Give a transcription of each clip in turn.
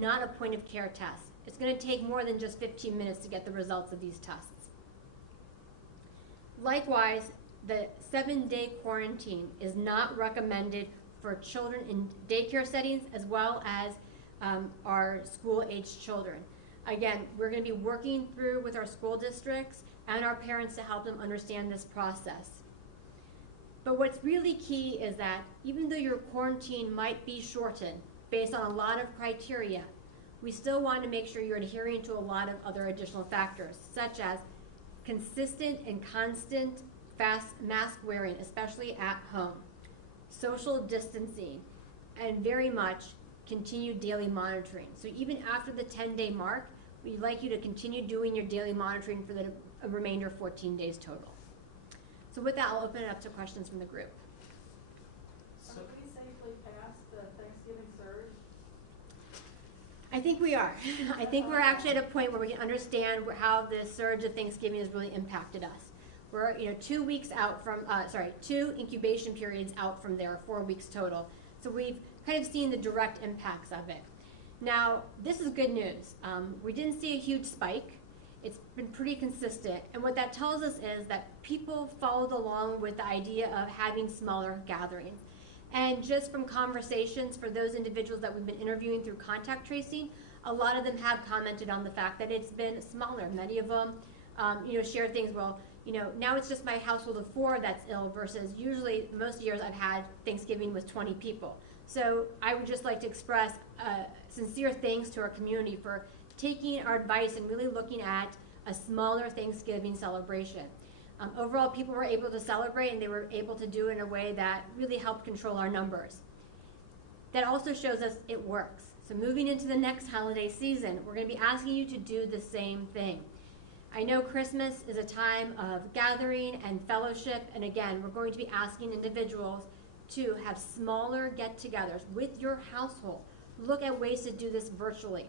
not a point of care test. It's going to take more than just 15 minutes to get the results of these tests. Likewise, the 7-day quarantine is not recommended for children in daycare settings as well as our school-aged children. Again, we're going to be working through with our school districts and our parents to help them understand this process. But what's really key is that even though your quarantine might be shortened based on a lot of criteria, we still want to make sure you're adhering to a lot of other additional factors, such as consistent and constant mask wearing, especially at home, social distancing, and very much continued daily monitoring. So even after the 10-day mark, we'd like you to continue doing your daily monitoring for the remainder 14 days total. So with that, I'll open it up to questions from the group. So, are we safely past the Thanksgiving surge? I think we are. I think we're actually at a point where we can understand how the surge of Thanksgiving has really impacted us. We're 2 weeks out from, 2 incubation periods out from there, 4 weeks total. So we've kind of seen the direct impacts of it. Now, this is good news. We didn't see a huge spike. It's been pretty consistent. And what that tells us is that people followed along with the idea of having smaller gatherings. And just from conversations for those individuals that we've been interviewing through contact tracing, a lot of them have commented on the fact that it's been smaller. Many of them, share things, well, now it's just my household of 4 that's ill versus usually most years I've had Thanksgiving with 20 people. So I would just like to express sincere thanks to our community for taking our advice and really looking at a smaller Thanksgiving celebration. Overall, people were able to celebrate, and they were able to do it in a way that really helped control our numbers. That also shows us it works. So moving into the next holiday season, we're going to be asking you to do the same thing. I know Christmas is a time of gathering and fellowship, and again, we're going to be asking individuals to have smaller get-togethers with your household. Look at ways to do this virtually.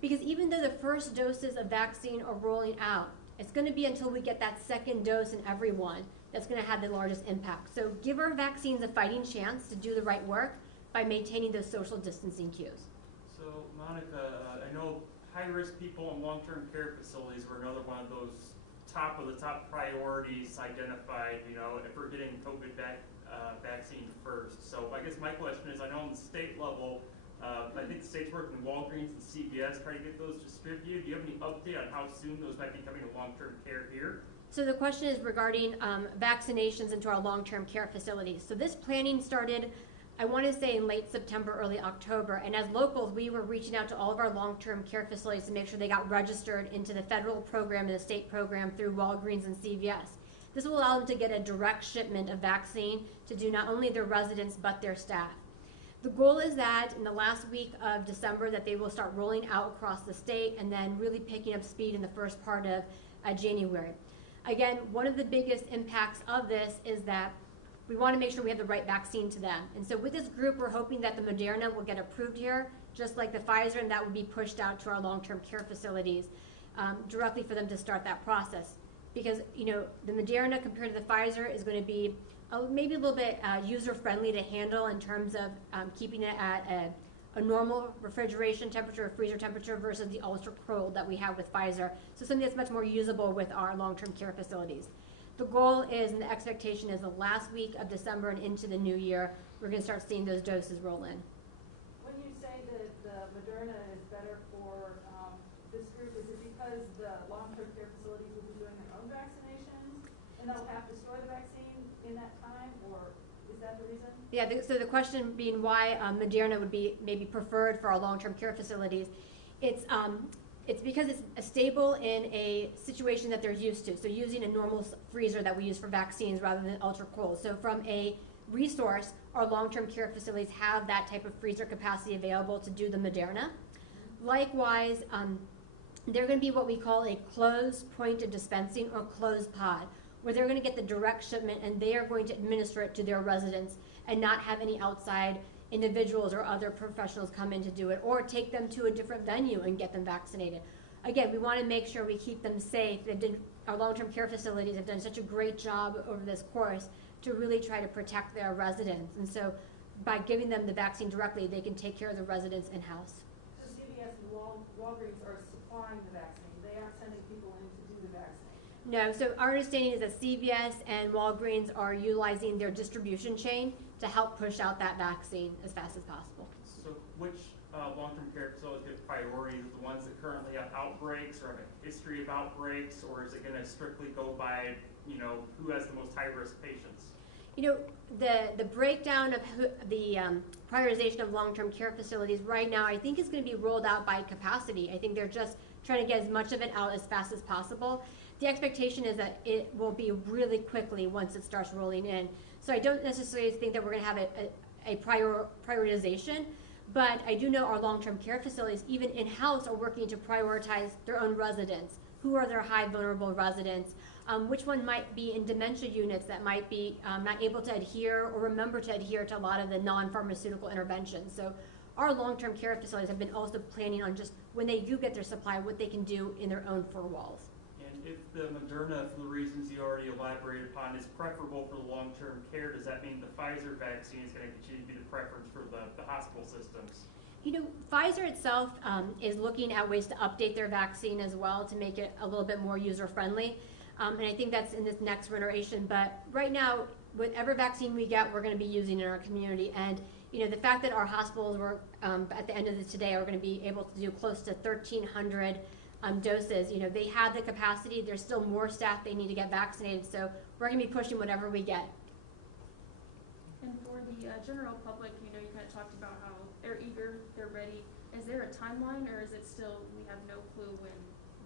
Because even though the first doses of vaccine are rolling out, it's going to be until we get that second dose in everyone that's going to have the largest impact. So give our vaccines a fighting chance to do the right work by maintaining those social distancing cues. So Monica, I know high-risk people in long-term care facilities were another one of those top priorities identified, if we're getting COVID vaccine first. So I guess my question is, I know on the state level, I think the state's working with Walgreens and CVS trying to get those distributed. Do you have any update on how soon those might be coming to long-term care here? So the question is regarding vaccinations into our long-term care facilities. So this planning started, I want to say, in late September, early October. And as locals, we were reaching out to all of our long-term care facilities to make sure they got registered into the federal program and the state program through Walgreens and CVS. This will allow them to get a direct shipment of vaccine to do not only their residents, but their staff. The goal is that in the last week of December that they will start rolling out across the state and then really picking up speed in the first part of January. Again, one of the biggest impacts of this is that we want to make sure we have the right vaccine to them. And so with this group, we're hoping that the Moderna will get approved here, just like the Pfizer, and that will be pushed out to our long-term care facilities directly for them to start that process. Because, the Moderna compared to the Pfizer is going to be maybe a little bit user-friendly to handle in terms of keeping it at a normal refrigeration temperature or freezer temperature versus the ultra-cold that we have with Pfizer. So something that's much more usable with our long-term care facilities. The goal is, and the expectation is, the last week of December and into the new year, we're going to start seeing those doses roll in. When you say that the Moderna is better for this group, is it because the long-term care facilities will be doing their own vaccinations and they'll have to store the vaccine in that time, or is that the reason? Yeah, so the question being why Moderna would be maybe preferred for our long-term care facilities, it's because it's stable in a situation that they're used to. So using a normal freezer that we use for vaccines rather than ultra cold. So from a resource, our long-term care facilities have that type of freezer capacity available to do the Moderna. Likewise, they're going to be what we call a closed point of dispensing or closed pod, where they're going to get the direct shipment and they are going to administer it to their residents and not have any outside individuals or other professionals come in to do it, or take them to a different venue and get them vaccinated. Again, we want to make sure we keep them safe. Our long-term care facilities have done such a great job over this course to really try to protect their residents. And so by giving them the vaccine directly, they can take care of the residents in-house. So CVS and Walgreens are supplying the vaccine. They aren't sending people in to do the vaccination. No, so our understanding is that CVS and Walgreens are utilizing their distribution chain to help push out that vaccine as fast as possible. So which long-term care facilities get priority? Is it the ones that currently have outbreaks or have a history of outbreaks, or is it going to strictly go by, who has the most high-risk patients? The breakdown of the prioritization of long-term care facilities right now, I think is going to be rolled out by capacity. I think they're just trying to get as much of it out as fast as possible. The expectation is that it will be really quickly once it starts rolling in. So I don't necessarily think that we're going to have a prioritization, but I do know our long-term care facilities, even in-house, are working to prioritize their own residents. Who are their high vulnerable residents? Which one might be in dementia units that might be not able to adhere or remember to adhere to a lot of the non-pharmaceutical interventions. So our long-term care facilities have been also planning on just when they do get their supply, what they can do in their own four walls. And if the Moderna, for the reasons you already elaborated upon, is preferable for the long-term care, does that mean the Pfizer vaccine is going to continue to be the preference for the hospital systems? Pfizer itself is looking at ways to update their vaccine as well to make it a little bit more user-friendly. And I think that's in this next generation. But right now, whatever vaccine we get, we're going to be using in our community. And the fact that our hospitals were at the end of today are going to be able to do close to 1,300 doses. They have the capacity. There's still more staff they need to get vaccinated. So we're going to be pushing whatever we get. And for the general public, you kind of talked about how they're eager, they're ready. Is there a timeline, or is it still we have no clue when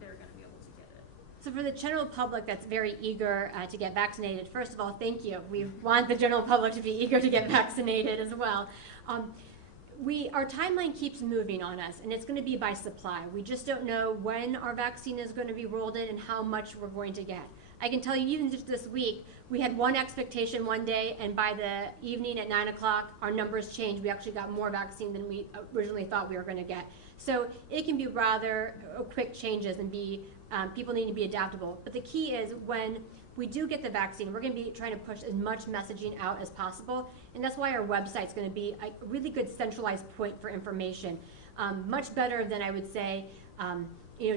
they're going to be able to get it? So for the general public that's very eager to get vaccinated, first of all, thank you. We want the general public to be eager to get vaccinated as well. Our timeline keeps moving on us, and it's going to be by supply. We just don't know when our vaccine is going to be rolled in and how much we're going to get. I can tell you, even just this week, we had one expectation one day, and by the evening at 9 o'clock, our numbers changed. We actually got more vaccine than we originally thought we were going to get. So it can be rather quick changes and people need to be adaptable. But the key is when we do get the vaccine, we're going to be trying to push as much messaging out as possible, and that's why our website's going to be a really good centralized point for information, much better than I would say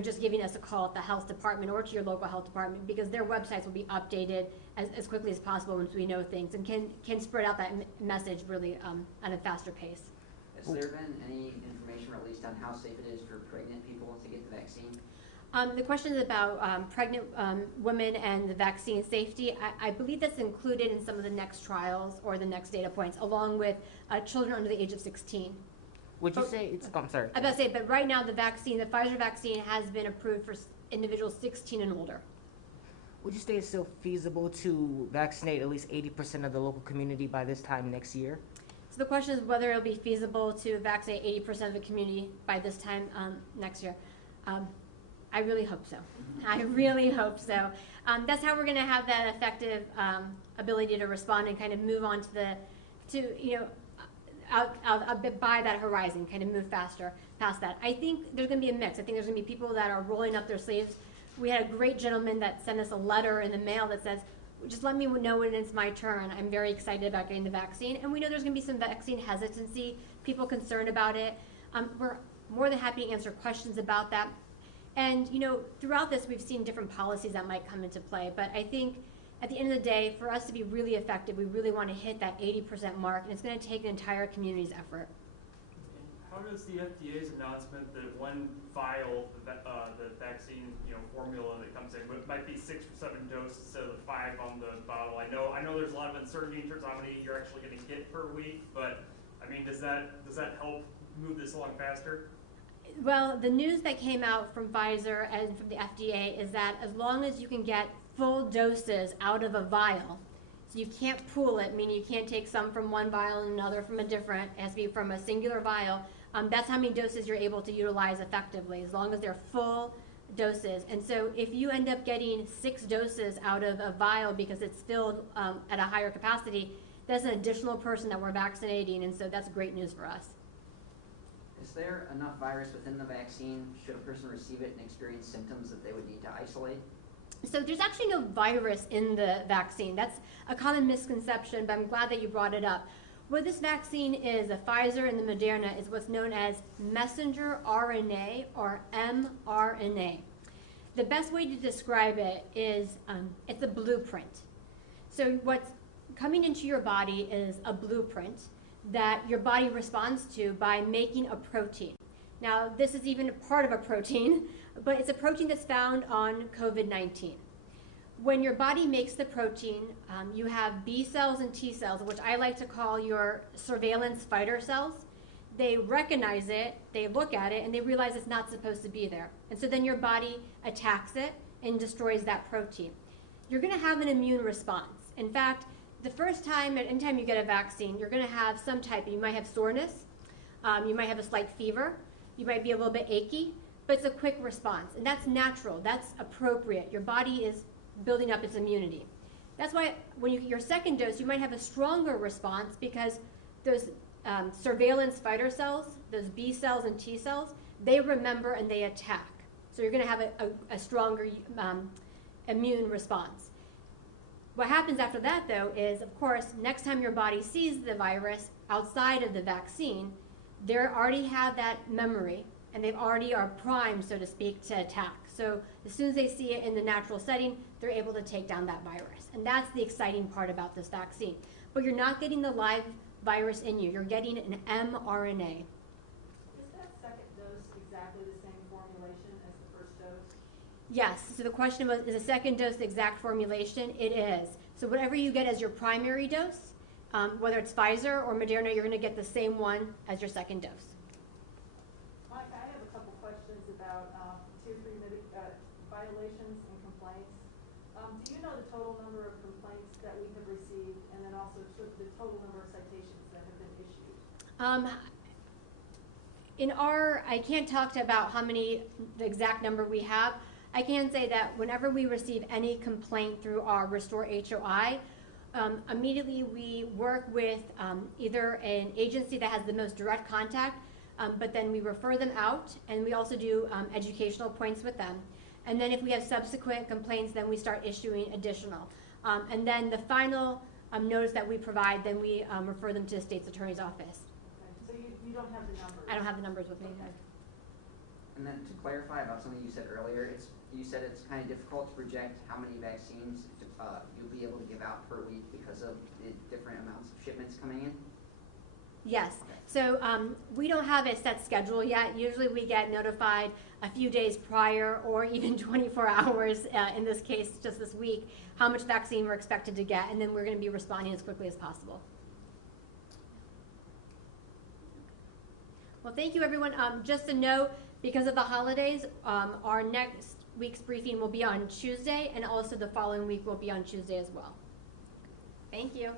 just giving us a call at the health department or to your local health department, because their websites will be updated as quickly as possible once we know things and can spread out that message really at a faster pace. Has there been any information released on how safe it is for pregnant people to get the vaccine? The question is about pregnant women and the vaccine safety. I believe that's included in some of the next trials or the next data points, along with children under the age of 16. Would you say it's, I'm sorry. I was about to say, but right now the Pfizer vaccine has been approved for individuals 16 and older. Would you say it's still feasible to vaccinate at least 80% of the local community by this time next year? So the question is whether it'll be feasible to vaccinate 80% of the community by this time next year. I really hope so. I really hope so. That's how we're going to have that effective ability to respond and kind of move on out by that horizon, kind of move faster past that. I think there's going to be a mix. I think there's going to be people that are rolling up their sleeves. We had a great gentleman that sent us a letter in the mail that says, just let me know when it's my turn. I'm very excited about getting the vaccine. And we know there's going to be some vaccine hesitancy, people concerned about it. We're more than happy to answer questions about that. And, throughout this, we've seen different policies that might come into play. But I think at the end of the day, for us to be really effective, we really want to hit that 80% mark, and it's going to take an entire community's effort. How does the FDA's announcement that one vial, the vaccine, formula that comes in, it might be 6 or 7 doses instead of the 5 on the bottle? I know there's a lot of uncertainty in terms of how many you're actually going to get per week, but I mean, does that help move this along faster? Well, the news that came out from Pfizer and from the FDA is that as long as you can get full doses out of a vial, so you can't pool it, meaning you can't take some from one vial and another from a different, it has to be from a singular vial, that's how many doses you're able to utilize effectively, as long as they're full doses. And so if you end up getting 6 doses out of a vial because it's filled at a higher capacity, that's an additional person that we're vaccinating, and so that's great news for us. Is there enough virus within the vaccine, should a person receive it and experience symptoms, that they would need to isolate? So there's actually no virus in the vaccine. That's a common misconception, but I'm glad that you brought it up. What this vaccine is, the Pfizer and the Moderna, is what's known as messenger RNA, or mRNA. The best way to describe it is it's a blueprint. So what's coming into your body is a blueprint that your body responds to by making a protein. Now, this is even part of a protein, but it's a protein that's found on COVID-19. When your body makes the protein, you have B cells and T cells, which I like to call your surveillance fighter cells. They recognize it, they look at it, and they realize it's not supposed to be there. And so then your body attacks it and destroys that protein. You're going to have an immune response. In fact, the first time, anytime you get a vaccine, you're going to have some type. You might have soreness, you might have a slight fever, you might be a little bit achy, but it's a quick response. And that's natural, that's appropriate. Your body is building up its immunity. That's why when you get your second dose, you might have a stronger response because those surveillance fighter cells, those B cells and T cells, they remember and they attack. So you're going to have a stronger immune response. What happens after that, though, is, of course, next time your body sees the virus outside of the vaccine, they already have that memory, and they already are primed, so to speak, to attack. So as soon as they see it in the natural setting, they're able to take down that virus. And that's the exciting part about this vaccine. But you're not getting the live virus in you. You're getting an mRNA. Is that second dose exactly the same formulation as the first dose? Yes. So the question was, is a second dose the exact formulation? It is. So whatever you get as your primary dose, whether it's Pfizer or Moderna, you're going to get the same one as your second dose. Mike, I have a couple questions about Tier 3 violations and complaints. Do you know the total number of complaints that we have received, and then also the total number of citations that have been issued? I can't talk about how many, the exact number we have. I can say that whenever we receive any complaint through our Restore HOI, immediately we work with either an agency that has the most direct contact, but then we refer them out, and we also do educational points with them. And then if we have subsequent complaints, then we start issuing additional. And then the final notice that we provide, then we refer them to the state's attorney's office. Okay. So you don't have the numbers? I don't have the numbers with me. Okay. And then to clarify about something you said earlier, you said it's kind of difficult to project how many vaccines you'll be able to give out per week because of the different amounts of shipments coming in? Yes. So we don't have a set schedule yet. Usually we get notified a few days prior or even 24 hours, in this case just this week, how much vaccine we're expected to get, and then we're going to be responding as quickly as possible. Well, thank you, everyone. Just a note, because of the holidays, our next week's briefing will be on Tuesday, and also the following week will be on Tuesday as well. Thank you.